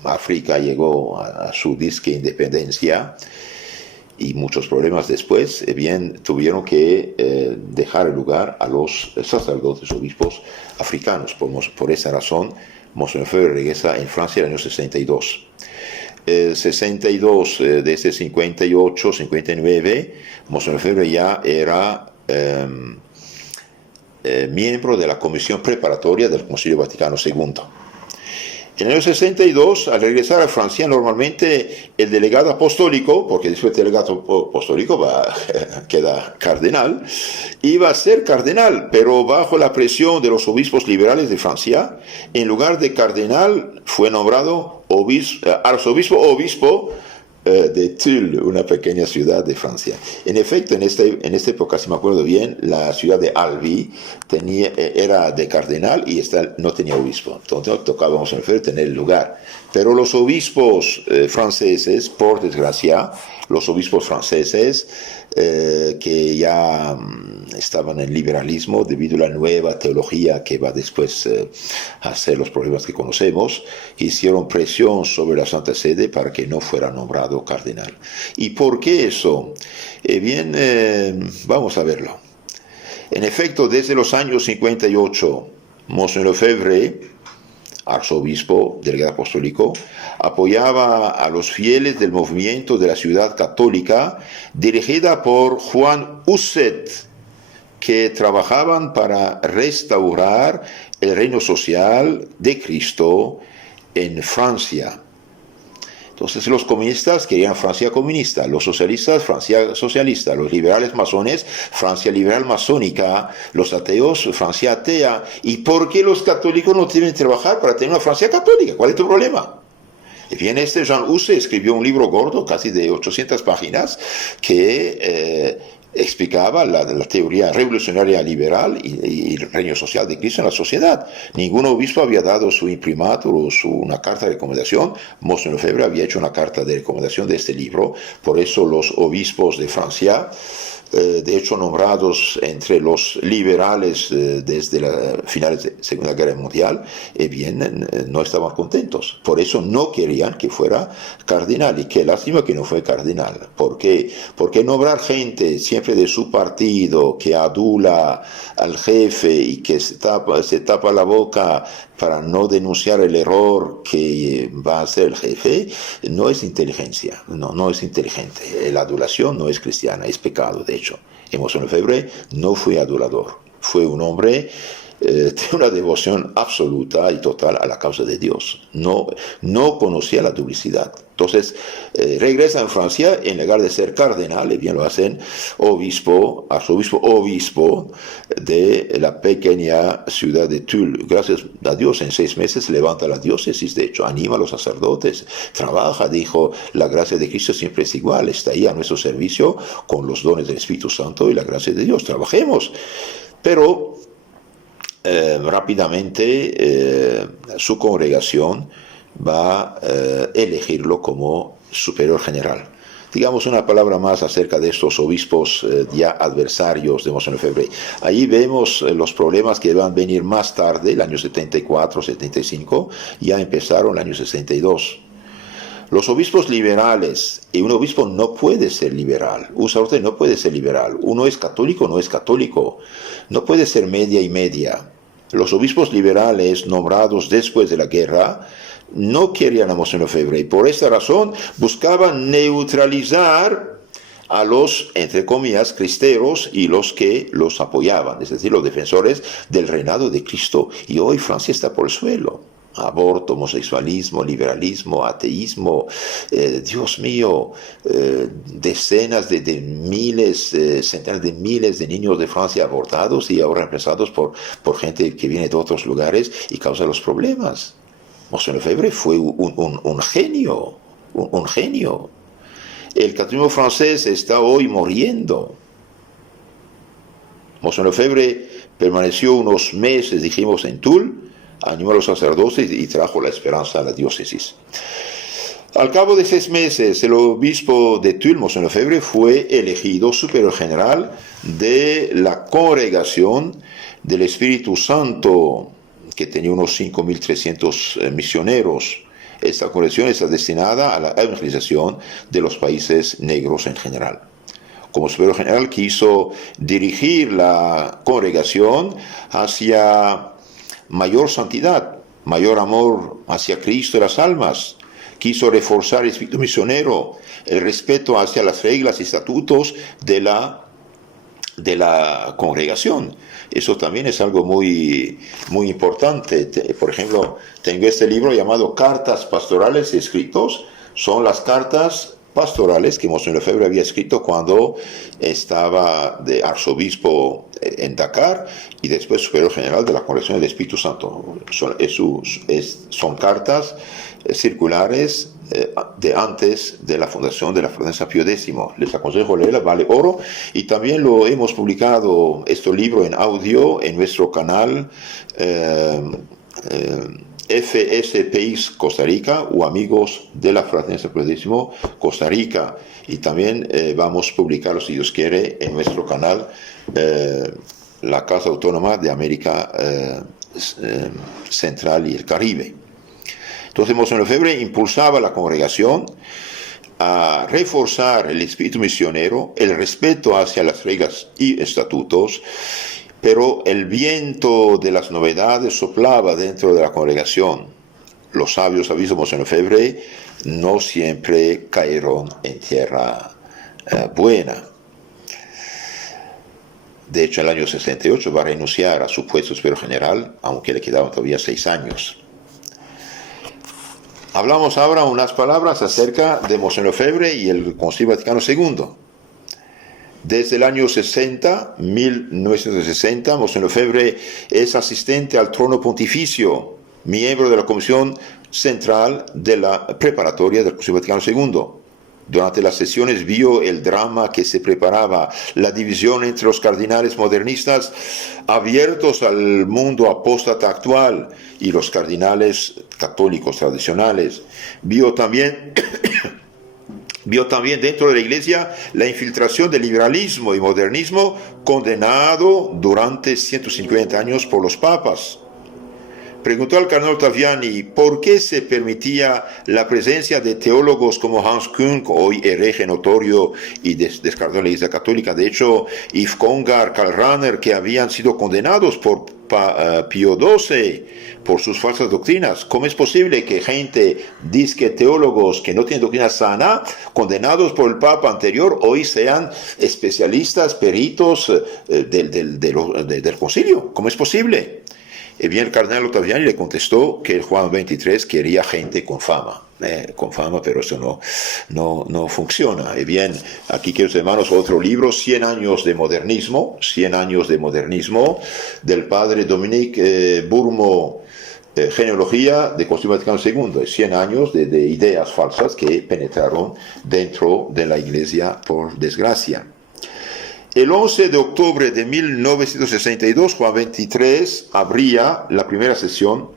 África llegó a su disque independencia y muchos problemas después, tuvieron que dejar el lugar a los sacerdotes obispos africanos. Por esa razón, Mons Lefebvre regresa en Francia en el año 62. 62, desde 58, 59, Mons Lefebvre ya era miembro de la comisión preparatoria del Concilio Vaticano II. En el año 62, al regresar a Francia, normalmente el delegado apostólico, porque después el delegado apostólico queda cardenal, iba a ser cardenal, pero bajo la presión de los obispos liberales de Francia, en lugar de cardenal fue nombrado arzobispo o obispo de Tulle, una pequeña ciudad de Francia. En efecto, en esta época, si me acuerdo bien, la ciudad de Albi era de cardenal y no tenía obispo. Entonces tocaba a Mons Lefebvre tener el lugar. Pero los obispos franceses, por desgracia, los obispos franceses que ya estaban en liberalismo debido a la nueva teología que va después a hacer los problemas que conocemos, hicieron presión sobre la Santa Sede para que no fuera nombrado cardenal. ¿Y por qué eso? Vamos a verlo. En efecto, desde los años 58, Monseigneur Lefebvre, arzobispo, delegado apostólico, apoyaba a los fieles del movimiento de la Ciudad Católica dirigida por Juan Husset, que trabajaban para restaurar el reino social de Cristo en Francia. Entonces los comunistas querían Francia comunista, los socialistas Francia socialista, los liberales masones Francia liberal masónica, los ateos Francia atea. ¿Y por qué los católicos no deben trabajar para tener una Francia católica? ¿Cuál es tu problema? Y bien, Jean Husset escribió un libro gordo, casi de 800 páginas, que explicaba la teoría revolucionaria liberal y el reino social de Cristo en la sociedad. Ningún obispo había dado su imprimatur o una carta de recomendación. Monseigneur Lefebvre había hecho una carta de recomendación de este libro. Por eso los obispos de Francia, de hecho nombrados entre los liberales desde la finales de la Segunda Guerra Mundial, no estaban contentos. Por eso no querían que fuera cardenal, y qué lástima que no fue cardenal. ¿Por qué? Porque nombrar gente siempre de su partido que adula al jefe y que se tapa la boca para no denunciar el error que va a hacer el jefe, no es inteligencia, no es inteligente. La adulación no es cristiana, es pecado, de hecho. Monseigneur Lefebvre no fue adulador, fue un hombre de una devoción absoluta y total a la causa de Dios. No conocía la duplicidad. Entonces, regresa en Francia, en lugar de ser cardenal, y bien lo hacen obispo de la pequeña ciudad de Tulle. Gracias a Dios, en 6 meses levanta la diócesis, de hecho, anima a los sacerdotes, trabaja, dijo, la gracia de Cristo siempre es igual, está ahí a nuestro servicio con los dones del Espíritu Santo y la gracia de Dios, trabajemos. Pero rápidamente su congregación va a elegirlo como superior general. Digamos una palabra más acerca de estos obispos ya adversarios de Monseigneur Lefebvre. Ahí vemos los problemas que van a venir más tarde, el año 74, 75, ya empezaron el año 62. Los obispos liberales, y un obispo no puede ser liberal, un sacerdote no puede ser liberal, uno es católico, no es católico, no puede ser media y media. Los obispos liberales nombrados después de la guerra no querían a Monseigneur Lefebvre y por esta razón buscaban neutralizar a los, entre comillas, cristeros y los que los apoyaban, es decir, los defensores del reinado de Cristo. Y hoy Francia está por el suelo. Aborto, homosexualismo, liberalismo, ateísmo, Dios mío, decenas de miles, centenas de miles de niños de Francia abortados y ahora reemplazados por gente que viene de otros lugares y causa los problemas. Monseigneur Lefebvre fue un genio, un genio. El catolicismo francés está hoy muriendo. Monseigneur Lefebvre permaneció unos meses, dijimos, en Toul, animó a los sacerdotes y trajo la esperanza a la diócesis. Al cabo de 6 meses, el obispo de Tulle, Monseigneur Lefebvre, fue elegido superior general de la congregación del Espíritu Santo, que tenía unos 5.300 misioneros. Esta congregación está destinada a la evangelización de los países negros en general. Como superior general quiso dirigir la congregación hacia mayor santidad, mayor amor hacia Cristo y las almas. Quiso reforzar el espíritu misionero, el respeto hacia las reglas y estatutos de la congregación. Eso también es algo muy, muy importante. Por ejemplo, tengo este libro llamado Cartas Pastorales Escritos. Son las cartas pastorales que Monseigneur Lefebvre había escrito cuando estaba de arzobispo en Dakar y después superior general de la Congregación del Espíritu Santo. Son cartas circulares de antes de la fundación de la Fraternidad San Pío X. Les aconsejo leerla, vale oro. Y también lo hemos publicado, este libro en audio, en nuestro canal FSPX Costa Rica o Amigos de la Fraternidad San Pío X Costa Rica. Y también vamos a publicarlo, si Dios quiere, en nuestro canal la Casa Autónoma de América Central y el Caribe. Entonces Monseigneur Lefebvre impulsaba la congregación a reforzar el espíritu misionero, el respeto hacia las reglas y estatutos, pero el viento de las novedades soplaba dentro de la congregación. Los sabios avisos Monseñor Lefebvre no siempre cayeron en tierra buena. De hecho, en el año 68 va a renunciar a su puesto de superior general, aunque le quedaban todavía 6 años. Hablamos ahora unas palabras acerca de Monseñor Lefebvre y el Concilio Vaticano II. Desde el año 1960, Monseñor Lefebvre es asistente al trono pontificio, miembro de la Comisión Central de la Preparatoria del Concilio Vaticano II. Durante las sesiones vio el drama que se preparaba, la división entre los cardenales modernistas abiertos al mundo apóstata actual y los cardenales católicos tradicionales. Vio también dentro de la Iglesia la infiltración del liberalismo y modernismo condenado durante 150 años por los papas. Preguntó al cardenal Ottaviani por qué se permitía la presencia de teólogos como Hans Küng, hoy hereje notorio y descartado en la Iglesia Católica, de hecho, Yves Congar, Karl Rahner, que habían sido condenados por Pío XII por sus falsas doctrinas. ¿Cómo es posible que gente, disque teólogos que no tienen doctrina sana, condenados por el Papa anterior, hoy sean especialistas, peritos del concilio? ¿Cómo es posible? Y bien, el cardenal Ottaviani le contestó que el Juan 23 quería gente con fama, pero eso no funciona. Y bien, aquí, queridos hermanos, otro libro, 100 años de modernismo, del padre Dominique Bourmo, genealogía de Concilio Vaticano II, 100 años de ideas falsas que penetraron dentro de la Iglesia, por desgracia. El 11 de octubre de 1962, Juan XXIII abría la primera sesión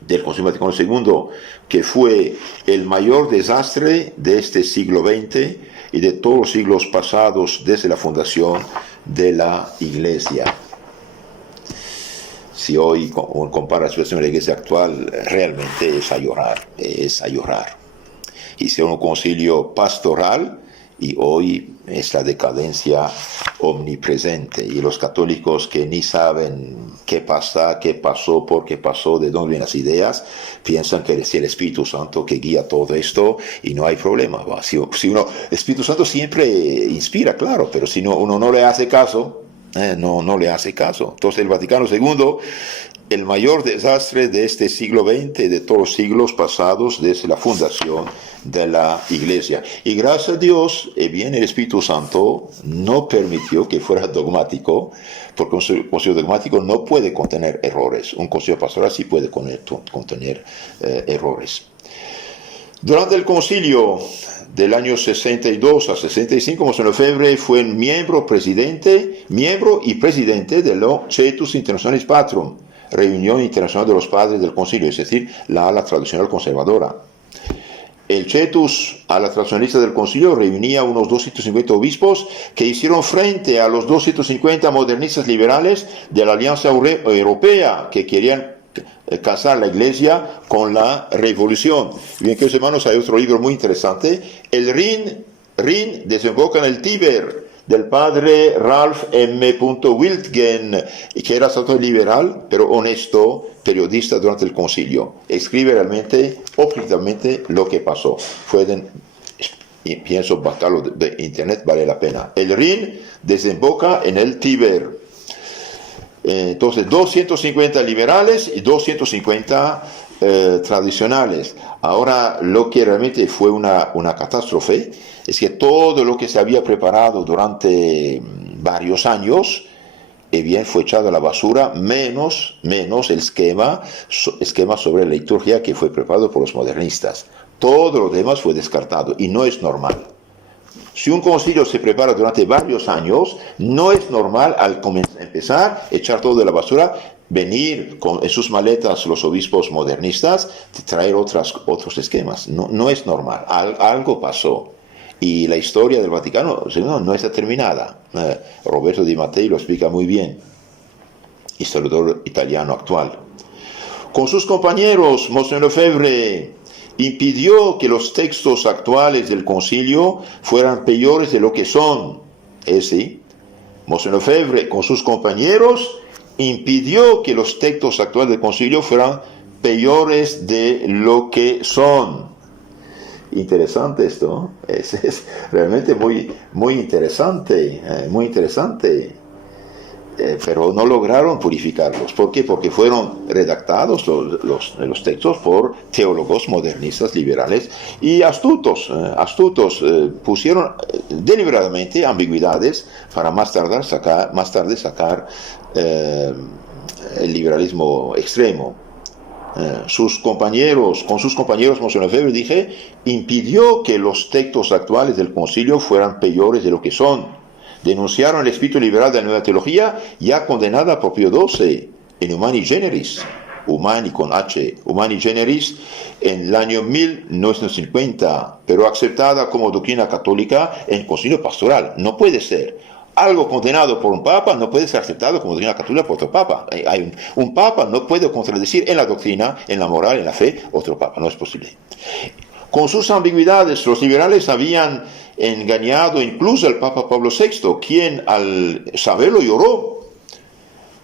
del Concilio Vaticano II, que fue el mayor desastre de este siglo XX y de todos los siglos pasados desde la fundación de la Iglesia. Si hoy compara la situación de la Iglesia actual, realmente es a llorar. Hicieron un concilio pastoral, y hoy es la decadencia omnipresente. Y los católicos que ni saben qué pasa, qué pasó, por qué pasó, de dónde vienen las ideas, piensan que es el Espíritu Santo que guía todo esto y no hay problema. El Espíritu Santo siempre inspira, claro, pero si uno no le hace caso, no le hace caso. Entonces el Vaticano II, el mayor desastre de este siglo XX, de todos los siglos pasados, desde la fundación de la Iglesia. Y gracias a Dios, el Espíritu Santo no permitió que fuera dogmático, porque un concilio dogmático no puede contener errores. Un concilio pastoral sí puede contener errores. Durante el concilio del año 62 a 65, Monseñor Lefebvre fue miembro y presidente de la Cetus Internationalis Patrum, Reunión Internacional de los Padres del Concilio, es decir, la ala tradicional conservadora. El Cetus, ala tradicionalista del Concilio, reunía unos 250 obispos que hicieron frente a los 250 modernistas liberales de la Alianza Europea, que querían casar la Iglesia con la revolución. Bien, queridos hermanos, hay otro libro muy interesante, El Rin desemboca en el Tíber, del padre Ralph M. Wiltgen, que era sacerdote liberal, pero honesto, periodista durante el concilio. Escribe realmente, objetivamente, lo que pasó. Y pienso buscarlo de internet, vale la pena. El Rin desemboca en el Tíber. Entonces, 250 liberales y 250 tradicionales. Ahora, lo que realmente fue una catástrofe es que todo lo que se había preparado durante varios años, fue echado a la basura, menos el esquema sobre la liturgia que fue preparado por los modernistas. Todo lo demás fue descartado y no es normal. Si un concilio se prepara durante varios años, no es normal al empezar a echar todo de la basura, venir en sus maletas los obispos modernistas, traer otros esquemas. No es normal. Algo pasó. Y la historia del Vaticano no está terminada. Roberto Di Mattei lo explica muy bien, historiador italiano actual. Con sus compañeros, Monseñor Lefebvre impidió que los textos actuales del concilio fueran peores de lo que son. Es decir, Monseñor Lefebvre con sus compañeros impidió que los textos actuales del concilio fueran peores de lo que son. Interesante esto, ¿no? Es realmente muy interesante, muy interesante. Pero no lograron purificarlos. ¿Por qué? Porque fueron redactados los textos por teólogos modernistas liberales y astutos. Pusieron deliberadamente ambigüedades para más tarde sacar el liberalismo extremo. Con sus compañeros, Monseñor Lefebvre, impidió que los textos actuales del concilio fueran peores de lo que son. Denunciaron el espíritu liberal de la nueva teología, ya condenada por Pío XII en Humani Generis, Humani con H, Humani Generis, en el año 1950, pero aceptada como doctrina católica en concilio pastoral. No puede ser. Algo condenado por un papa no puede ser aceptado como doctrina católica por otro papa. Un papa no puede contradecir en la doctrina, en la moral, en la fe, otro papa. No es posible. Con sus ambigüedades, los liberales habían engañado incluso al Papa Pablo VI, quien al saberlo lloró.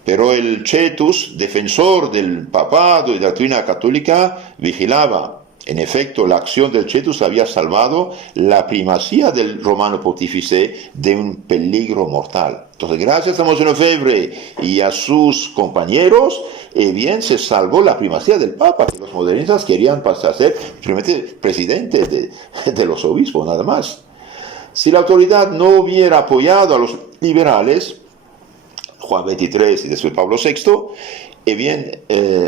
Pero el Cetus, defensor del papado y de la doctrina católica, vigilaba. En efecto, la acción del Cetus había salvado la primacía del Romano Pontífice de un peligro mortal. Entonces, gracias a Monseñor Lefebvre y a sus compañeros, bien se salvó la primacía del Papa, que los modernistas querían pasar a ser presidente de los obispos, nada más. Si la autoridad no hubiera apoyado a los liberales, Juan XXIII y después Pablo VI,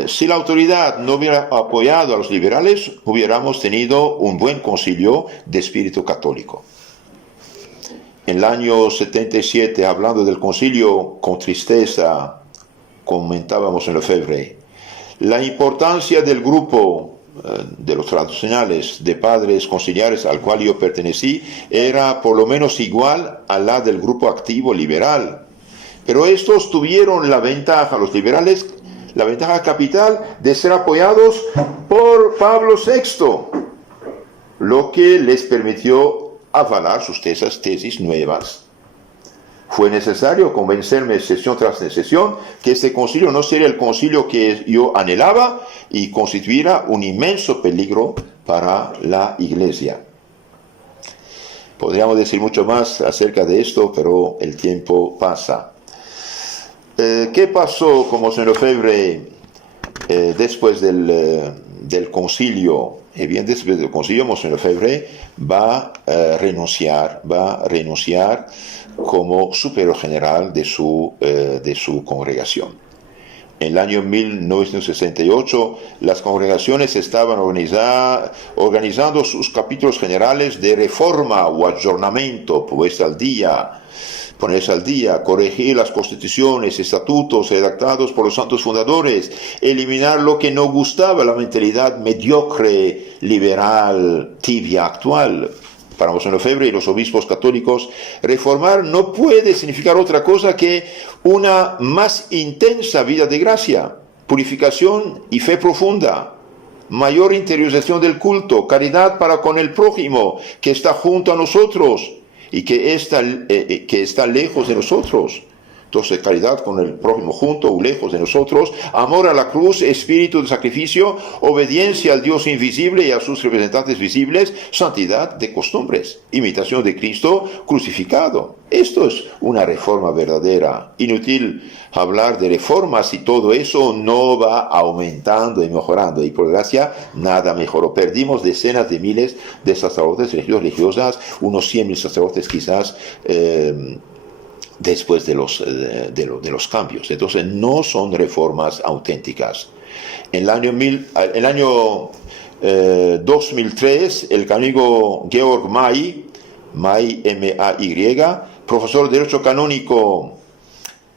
si la autoridad no hubiera apoyado a los liberales, hubiéramos tenido un buen concilio de espíritu católico. En el año 77, hablando del concilio con tristeza, comentábamos en Lefebvre, la importancia del grupo de los tradicionales de padres conciliares al cual yo pertenecí era por lo menos igual a la del grupo activo liberal. Pero estos tuvieron la ventaja, los liberales, la ventaja capital de ser apoyados por Pablo VI, lo que les permitió avalar sus tesis nuevas. Fue necesario convencerme sesión tras sesión que este concilio no sería el concilio que yo anhelaba y constituirá un inmenso peligro para la Iglesia. Podríamos decir mucho más acerca de esto, pero el tiempo pasa. ¿Qué pasó con Monseñor Lefebvre después del concilio? Bien, después del concilio, Monseñor Lefebvre va a renunciar como superior general de su congregación. En el año 1968, las congregaciones estaban organizando sus capítulos generales de reforma o aggiornamento, ponerse al día, corregir las constituciones, estatutos redactados por los santos fundadores, eliminar lo que no gustaba, la mentalidad mediocre, liberal, tibia actual. Para Monseñor Lefebvre y los obispos católicos, reformar no puede significar otra cosa que una más intensa vida de gracia, purificación y fe profunda, mayor interiorización del culto, caridad para con el prójimo que está junto a nosotros y que está lejos de nosotros. Entonces, caridad con el prójimo junto o lejos de nosotros, amor a la cruz, espíritu de sacrificio, obediencia al Dios invisible y a sus representantes visibles, santidad de costumbres, imitación de Cristo crucificado. Esto es una reforma verdadera. Inútil hablar de reformas si todo eso no va aumentando y mejorando. Y por gracia, nada mejoró. Perdimos decenas de miles de sacerdotes religiosas, unos 100.000 sacerdotes quizás, después de los cambios. Entonces no son reformas auténticas. En el año 2003, el canónigo Georg May, M-A-Y, profesor de Derecho Canónico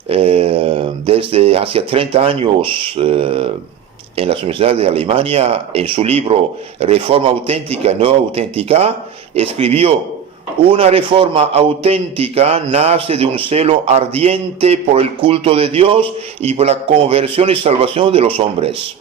desde hace 30 años en las universidades de Alemania, en su libro Reforma auténtica y no auténtica, escribió: una reforma auténtica nace de un celo ardiente por el culto de Dios y por la conversión y salvación de los hombres.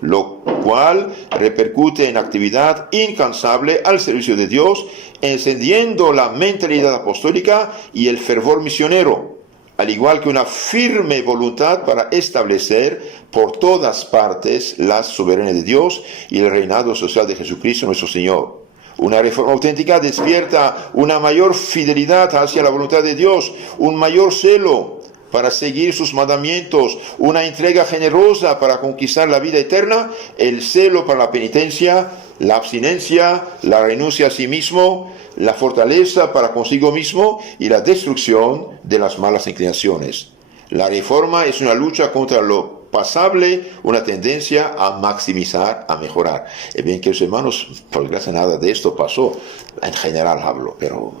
lo cual repercute en actividad incansable al servicio de Dios, encendiendo la mentalidad apostólica y el fervor misionero, al igual que una firme voluntad para establecer por todas partes la soberanía de Dios y el reinado social de Jesucristo nuestro Señor. Una reforma auténtica despierta una mayor fidelidad hacia la voluntad de Dios, un mayor celo para seguir sus mandamientos, una entrega generosa para conquistar la vida eterna, el celo para la penitencia, la abstinencia, la renuncia a sí mismo, la fortaleza para consigo mismo y la destrucción de las malas inclinaciones. La reforma es una lucha contra lo pasable, una tendencia a maximizar, a mejorar. Bien, queridos hermanos, por desgracia nada de esto pasó, en general hablo, pero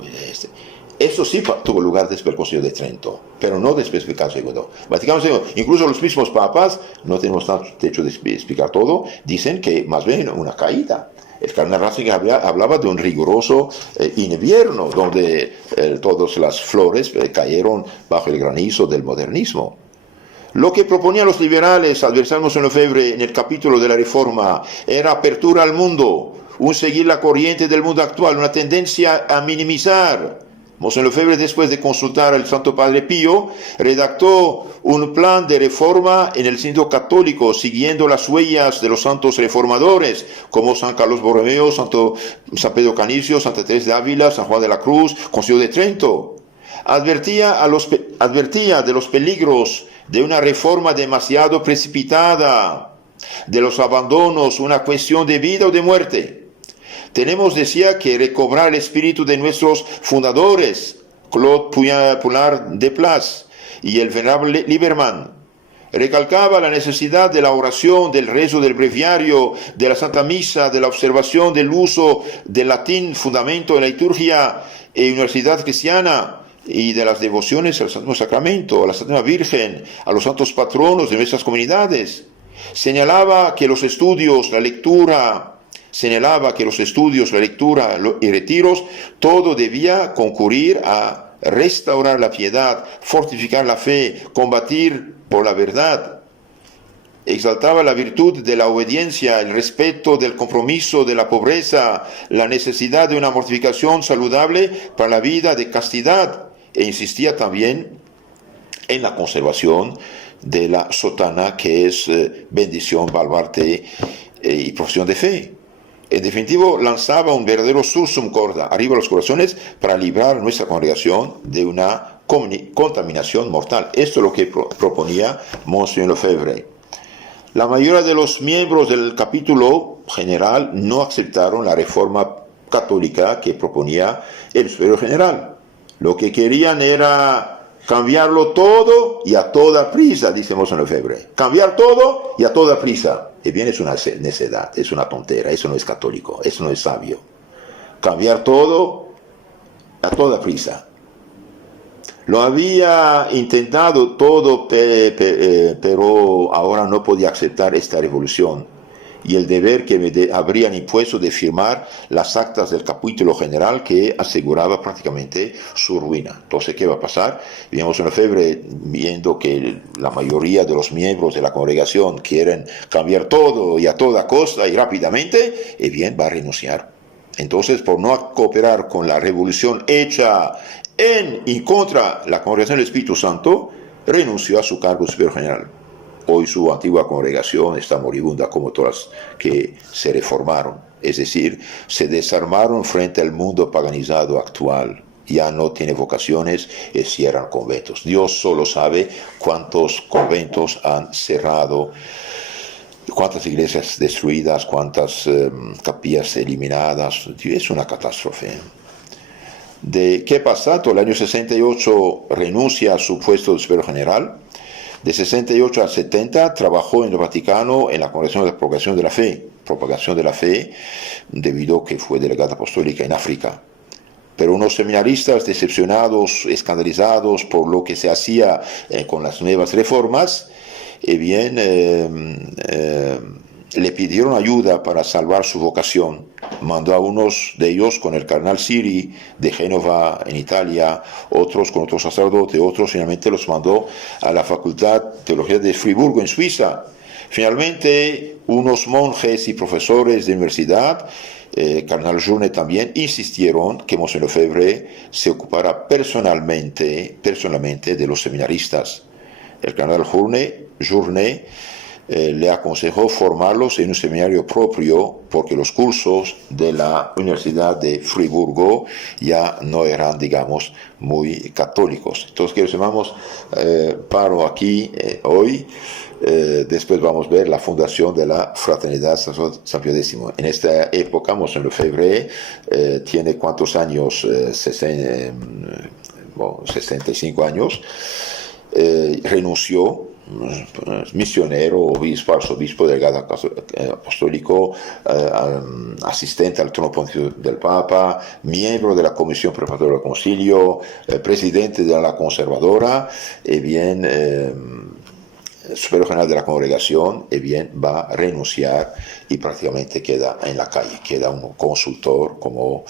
eso sí tuvo lugar después del Concilio de Trento, pero no después del Vaticano II. Vaticano II, incluso los mismos papas, no tenemos tanto hecho de explicar todo, dicen que más bien una caída. El cardenal Ratzinger hablaba de un riguroso invierno, donde todas las flores cayeron bajo el granizo del modernismo. Lo que proponían los liberales, adversarios en Lefebvre, en el capítulo de la Reforma, era apertura al mundo, un seguir la corriente del mundo actual, una tendencia a minimizar. Monseñor Lefebvre, después de consultar al Santo Padre Pío, redactó un plan de reforma en el sentido católico, siguiendo las huellas de los santos reformadores, como San Carlos Borromeo, San Pedro Canicio, Santa Teresa de Ávila, San Juan de la Cruz, Concilio de Trento. Advertía de los peligros de una reforma demasiado precipitada, de los abandonos, una cuestión de vida o de muerte. Tenemos, decía, que recobrar el espíritu de nuestros fundadores, Claude Poulard de Place y el venerable Lieberman. Recalcaba la necesidad de la oración, del rezo del breviario, de la Santa Misa, de la observación del uso del latín, fundamento de la liturgia y universidad cristiana, y de las devociones al Santo Sacramento, a la Santísima Virgen, a los santos patronos de nuestras comunidades. Señalaba que los estudios, la lectura y retiros, todo debía concurrir a restaurar la piedad, fortificar la fe, combatir por la verdad. Exaltaba la virtud de la obediencia, el respeto del compromiso, de la pobreza, la necesidad de una mortificación saludable para la vida de castidad, e insistía también en la conservación de la sotana, que es bendición, baluarte y profesión de fe. En definitivo, lanzaba un verdadero sursum corda arriba de los corazones para librar a nuestra congregación de una contaminación mortal. Esto es lo que proponía Monseñor Lefebvre. La mayoría de los miembros del capítulo general no aceptaron la reforma católica que proponía el superior general. Lo que querían era cambiarlo todo y a toda prisa, dice Monseñor Lefebvre. Cambiar todo y a toda prisa. Y bien, es una necedad, es una tontera, eso no es católico, eso no es sabio. Cambiar todo a toda prisa. Lo había intentado todo, pero ahora no podía aceptar esta revolución y el deber que me habrían impuesto de firmar las actas del capítulo general que aseguraba prácticamente su ruina. Entonces, ¿qué va a pasar? Vimos en Lefebvre, viendo que la mayoría de los miembros de la congregación quieren cambiar todo y a toda costa y rápidamente, y bien, va a renunciar. Entonces, por no cooperar con la revolución hecha en y contra la congregación del Espíritu Santo, renunció a su cargo de superior general. Hoy su antigua congregación está moribunda como todas que se reformaron, es decir, se desarmaron frente al mundo paganizado actual. Ya no tiene vocaciones y cierran conventos. Dios solo sabe cuántos conventos han cerrado, cuántas iglesias destruidas, cuántas capillas eliminadas. Es una catástrofe. ¿De qué pasa? El año 68 renuncia a su puesto de superior general. De 68 a 70 trabajó en el Vaticano en la Congregación de Propagación de la Fe, debido a que fue delegada apostólica en África. Pero unos seminaristas decepcionados, escandalizados por lo que se hacía con las nuevas reformas, le pidieron ayuda para salvar su vocación. Mandó a unos de ellos con el cardenal Siri de Génova en Italia, otros con otro sacerdote, otros finalmente los mandó a la Facultad de Teología de Friburgo en Suiza. Finalmente, unos monjes y profesores de universidad, Cardenal Journet también, insistieron que Monseñor Lefebvre se ocupara personalmente de los seminaristas. El Cardenal Journet le aconsejó formarlos en un seminario propio porque los cursos de la Universidad de Friburgo ya no eran, digamos, muy católicos. Entonces, queridos hermanos, paro aquí hoy. Después vamos a ver la fundación de la Fraternidad San Pío X. En esta época, Monseñor Lefebvre tiene ¿cuántos años? 65 años. Renunció, misionero, obispo, arzobispo, delegado apostólico, asistente al trono pontificio del Papa, miembro de la Comisión Preparatoria del Concilio, presidente de la Conservadora, superior general de la congregación, va a renunciar y prácticamente queda en la calle, queda un consultor como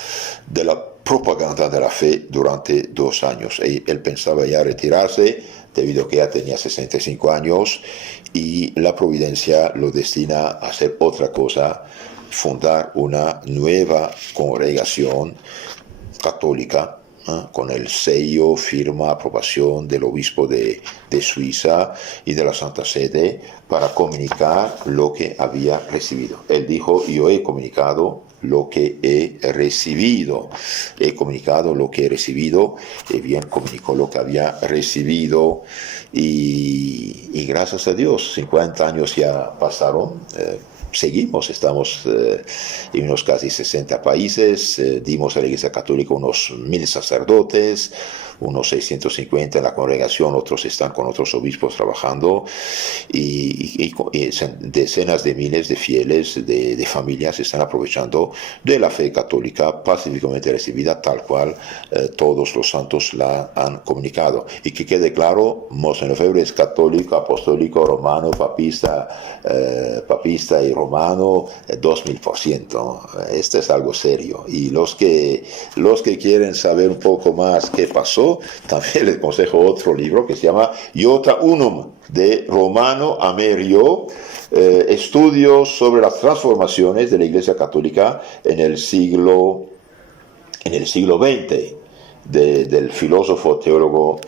de la propaganda de la fe durante 2 años. Él pensaba ya retirarse debido a que ya tenía 65 años y la providencia lo destina a hacer otra cosa, fundar una nueva congregación católica, con el sello, firma, aprobación del obispo de Suiza y de la Santa Sede para comunicar lo que había recibido. Él dijo, yo he comunicado lo que he recibido. He comunicado lo que he recibido, y bien comunicó lo que había recibido, y gracias a Dios, 50 años ya pasaron. Seguimos, estamos en unos casi 60 países, dimos a la Iglesia Católica unos 1000 sacerdotes, unos 650 en la congregación, otros están con otros obispos trabajando, y decenas de miles de fieles, de familias están aprovechando de la fe católica pacíficamente recibida, tal cual todos los santos la han comunicado. Y que quede claro, Monseñor Lefebvre es católico, apostólico, romano, papista y romano 2000%. Esto es algo serio. Y los que quieren saber un poco más qué pasó, también les aconsejo otro libro que se llama Iota Unum, de Romano Amerio, estudios sobre las transformaciones de la Iglesia Católica en el siglo XX, del filósofo teólogo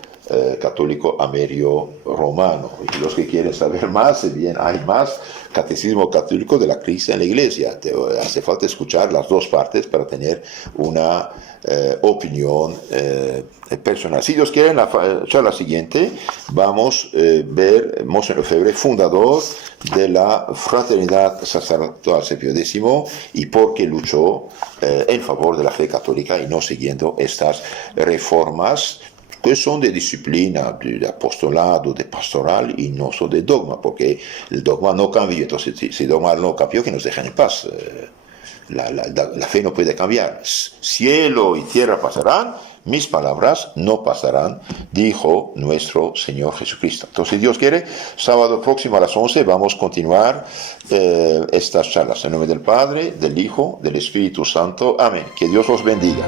católico Amerio Romano. Y los que quieren saber más, bien, hay más catecismo católico de la crisis en la Iglesia. Hace falta escuchar las dos partes para tener una opinión personal. Si Dios quiere, en la charla siguiente vamos a ver Monseñor Lefebvre, fundador de la Fraternidad Sacerdotal San Pío X, y por qué luchó en favor de la fe católica y no siguiendo estas reformas que son de disciplina, de apostolado, de pastoral, y no son de dogma, porque el dogma no cambia. Entonces, si el dogma no cambió, que nos dejen en paz. La fe no puede cambiar. Cielo y tierra pasarán, mis palabras no pasarán, dijo nuestro Señor Jesucristo. Entonces, si Dios quiere, sábado próximo a las 11 vamos a continuar estas charlas. En nombre del Padre, del Hijo, del Espíritu Santo. Amén. Que Dios los bendiga.